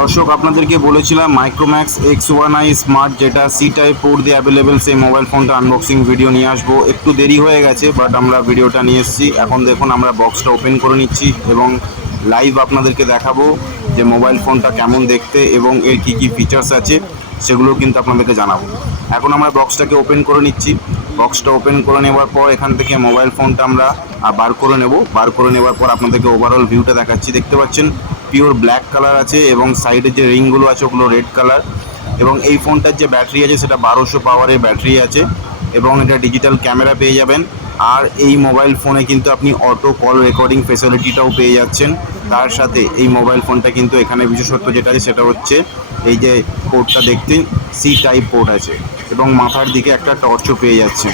দর্শক, আপনাদেরকে বলেছিলাম Micromax X one I smart যেটা সি টাইপ ফোর দিয়ে অ্যাভেলেবেল সেই মোবাইল ফোনটা আনবক্সিং ভিডিও নিয়ে আসব। একটু দেরি হয়ে গেছে বাট আমরা ভিডিওটা নিয়ে এসেছি। এখন দেখুন, আমরা বক্সটা ওপেন করে নিচ্ছি এবং লাইভ আপনাদেরকে দেখাবো যে মোবাইল ফোনটা কেমন দেখতে এবং এর কী কী ফিচার্স আছে সেগুলো কিন্তু আপনাদেরকে জানাব। এখন আমরা বক্সটাকে ওপেন করে নিচ্ছি। বক্সটা ওপেন করে নেওয়ার পর এখান থেকে মোবাইল ফোনটা আমরা বার করে নেব। বার করে নেওয়ার পর আপনাদেরকে ওভারঅল ভিউটা দেখাচ্ছি। দেখতে পাচ্ছেন পিওর ব্ল্যাক কালার আছে এবং সাইডের যে রিংগুলো আছে ওগুলো রেড কালার এবং এই ফোনটার যে ব্যাটারি আছে সেটা বারোশো পাওয়ারের ব্যাটারি আছে এবং এটা ডিজিটাল ক্যামেরা পেয়ে যাবেন। আর এই মোবাইল ফোনে কিন্তু আপনি অটো কল রেকর্ডিং ফেসিলিটিটাও পেয়ে যাচ্ছেন। তার সাথে এই মোবাইল ফোনটা কিন্তু এখানে বিশেষত্ব যেটা আছে সেটা হচ্ছে এই যে পোর্টটা দেখতে সি টাইপ পোর্ট আছে এবং মাথার দিকে একটা টর্চও পেয়ে যাচ্ছে।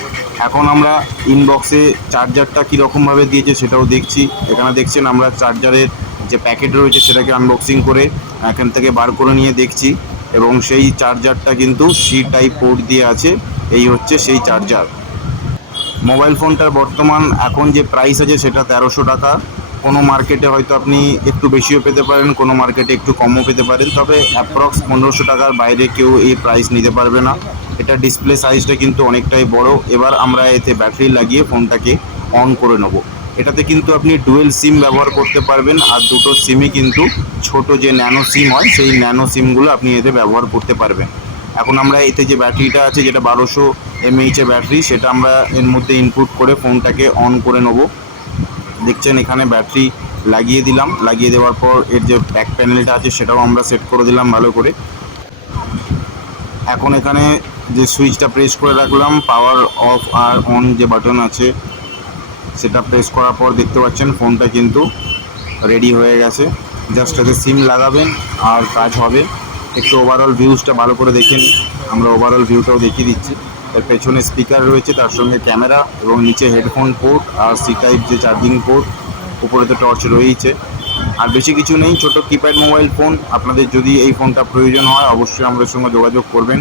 এখন আমরা ইনবক্সে চার্জারটা কীরকমভাবে দিয়েছে সেটাও দেখছি। এখানে দেখছেন আমরা চার্জারের যে প্যাকেট রয়েছে সেটাকে আনবক্সিং করে এখান থেকে বার করে নিয়ে দেখছি এবং সেই চার্জারটা কিন্তু সি টাইপ পোর্ট দিয়ে আছে। এই হচ্ছে সেই চার্জার মোবাইল ফোনটার বর্তমান এখন যে প্রাইস আছে সেটা তেরোশো টাকা। কোনো মার্কেটে হয়তো আপনি একটু বেশিও পেতে পারেন, কোনো মার্কেটে একটু কমও পেতে পারেন। তবে অ্যাপ্রক্স পনেরোশো টাকার বাইরে কেউ এই প্রাইস নিতে পারবে না। এটা ডিসপ্লে সাইজটা কিন্তু অনেকটাই বড়। এবার আমরা এতে ব্যাটারি লাগিয়ে ফোনটাকে অন করে নেব। এটাতে কিন্তু আপনি ডুয়েল সিম ব্যবহার করতে পারবেন আর দুটো সিমই কিন্তু ছোট যে ন্যানো সিম হয়, সেই ন্যানো সিমগুলো আপনি এতে ব্যবহার করতে পারবেন। এখন আমরা এতে যে ব্যাটারিটা আছে, যেটা বারোশো এমএইচের ব্যাটারি, সেটা আমরা এর মধ্যে ইনপুট করে ফোনটাকে অন করে নেব। দেখছেন এখানে ব্যাটারি লাগিয়ে দিলাম। লাগিয়ে দেওয়ার পর এর যে ব্যাক প্যানেলটা আছে, সেটাও আমরা সেট করে দিলাম ভালো করে। এখন এখানে যে সুইচটা প্রেস করে রাখলাম পাওয়ার অফ আর অন যে বাটন আছে সেটা প্রেস করার পর দেখতে পাচ্ছেন ফোনটা কিন্তু রেডি হয়ে গেছে। জাস্ট এতে সিম লাগাবেন আর কাজ হবে। একটু ওভারঅল ভিউজটা ভালো করে দেখেন। আমরা ওভারঅল ভিউটাও দেখিয়ে দিচ্ছি। এর পেছনে স্পিকার রয়েছে, তার সঙ্গে ক্যামেরা এবং নিচে হেডফোন পোর্ট আর সি টাইপ যে চার্জিং পোর্ট উপরে তো টর্চ রয়েছে আর বেশি কিছু নেই, ছোট কিপ্যাড মোবাইল ফোন আপনাদের যদি এই ফোনটা প্রয়োজন হয়, অবশ্যই আমাদের সঙ্গে যোগাযোগ করবেন।